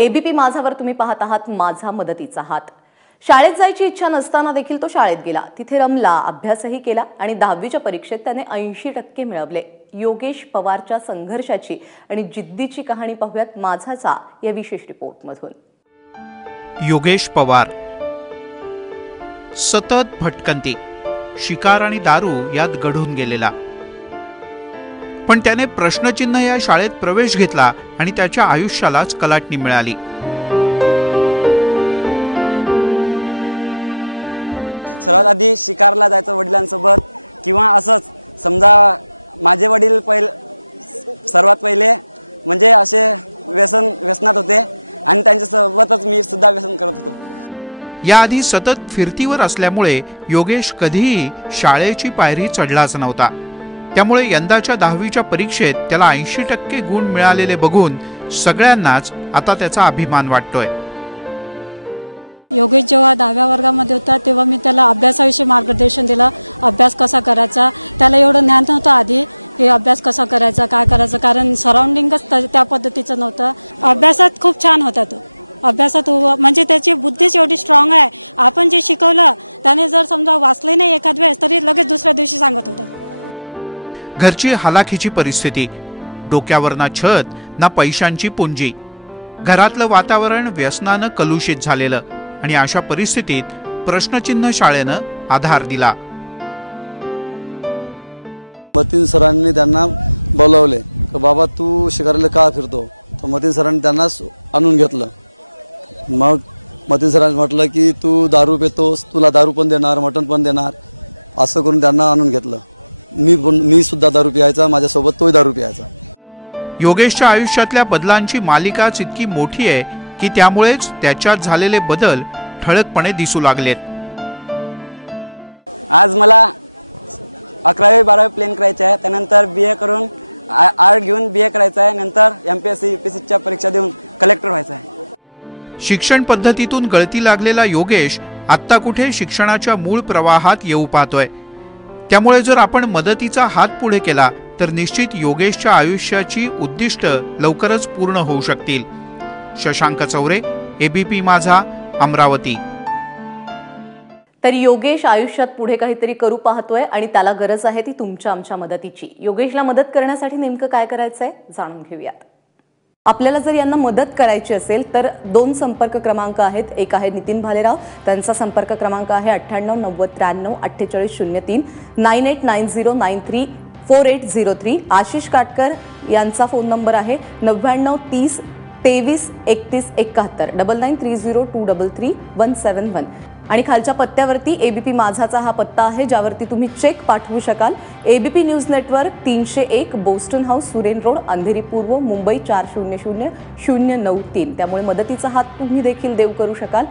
ABP माझावर तुम्ही पाहत आहात माझा मदतीचा हात. शाळेत जायची इच्छा नसताना देखील तो शाळेत गेला. तिथे रमला अभ्यासही केला आणि दहावीच्या परीक्षेत त्याने ऐंशी टक्के मिळवले. योगेश पवारच्या संघर्षाची आणि जिद्दीची कहाणी पाहूयात माझाचा या विशेष रिपोर्टमधून. योगेश पवार. सतत भटकंती. शिकार आणि दारू यात घडून गेलेला. पण त्याने प्रश्नचिन्ह या शाळेत प्रवेश घेतला आणि त्याच्या आयुष्यालाच कलाटणी मिळाली. सर्वात आधी शिकारला जायचं वडिलांसोबत किंवा असंच समजा माझे वडील पहिल सर्वात पहिले म्हणजे असे व्यसन व्यसनात होते आणि त्यांच्यासोबतच मी सुद्धा व्यसन करत होतो. याआधी सतत फिरतीवर असल्यामुळे योगेश कधीही शाळेची पायरी चढलाच नव्हता. त्यामुळे यंदाच्या दहावीच्या परीक्षेत त्याला ऐंशी टक्के गुण मिळालेले बघून सगळ्यांनाच आता त्याचा अभिमान वाटतोय. योगेश जेव्हा दहाव्या वर्गामध्ये होता तेव्हा मी त्याला अभ्यासाविषयी मार्गदर्शन दिलं. अभ्यास कसा करायचा? त्याला एवढं ज्ञान नव्हतं आधी की अभ्यास कसा करायचा काय करायचं कारण सराउंडिंगच त्या- त्या पद्धतीचं नव्हतं. अभ्यासात खूप छान होता तो. अभ्यासात हो, म्हणजे त्याची बुद्धीच एवढी स्ट्रॉंग आहे. आपण जे शिकवलं त्याने जर समजा वाचले नाही एखाद वेळेस तरी लगेच दुसऱ्या दिवशी सांगत होतं. घरची हलाखीची परिस्थिती. डोक्यावर ना छत ना पैशांची पुंजी. घरातलं वातावरण व्यसनानं कलुषित झालेलं आणि अशा परिस्थितीत प्रश्नचिन्ह शाळेनं आधार दिला. मतीन सरांनी त्यांना बोलवले की बाबा तू शिकारीला का फिरतो? तर मतीन सरांनी त्यांना आणून घेतलं. मग मतीन सरांनी म्हटलं की तू दारू पितोस तुला दारू पण देणार मटण पण देणार असं करून त्यांना आणून घेतलं. मी पण मी सुद्धा दारू पियायचा माझ्यासोबत तोही दारू पियायचा. योगेशच्या आयुष्यातल्या बदलांची मालिकाच इतकी मोठी आहे की त्यामुळेच त्याच्यात झालेले बदल ठळकपणे दिसू लागलेत. आज मला अकरावी बारावी प्लेन करायचे आहे. त्यानंतर बी ए करून आ- आर्ट घेऊन बी ए करायचं आहे. नंतर M P S C U P सीच्या परीक्षा देऊन कलेक्टर व्हायचं आहे. शिक्षण पद्धतीतून गळती लागलेला योगेश आत्ता कुठे शिक्षणाच्या मूळ प्रवाहात येऊ पाहतोय? त्यामुळे जर आपण मदतीचा हात पुढे केला तर निश्चित योगेशच्या आयुष्याची उद्दिष्ट लवकरच पूर्ण होऊ शकतील. शशांक चौरे एबीपी माझा अमरावती. तर योगेश आयुष्यात पुढे काहीतरी करू पाहतोय आणि त्याला गरज आहे ती तुमच्या आमच्या मदतीची. योगेशला मदत करण्यासाठी नेमकं काय करायचंय जाणून घेऊयात. आपल्याला जर यांना मदत करायची असेल तर दोन संपर्क क्रमांक आहेत. एक आहे नितीन भालेराव त्यांचा संपर्क क्रमांक आहे अठ्ठ्याण्णव नव्वद त्र्याण्णव अठ्ठेचाळीस शून्य तीन. Nine eight nine zero nine three four eight zero three. Ashish Katkar यांचा फोन नंबर आहे नव्याण्णव तीस तेवीस एकतीस एकाहत्तर. Double nine three zero two double three one seven one आणि खालच्या पत्त्यावरती ए बी पी माझाचा हा पत्ता आहे ज्यावरती तुम्ही चेक पाठवू शकाल. A B P news network तीनशे एक Boston house Suren road Andheri पूर्व मुंबई चार शून्य शून्य शून्य नऊ तीन. त्यामुळे मदतीचा हात तुम्ही देखील देऊ करू शकाल.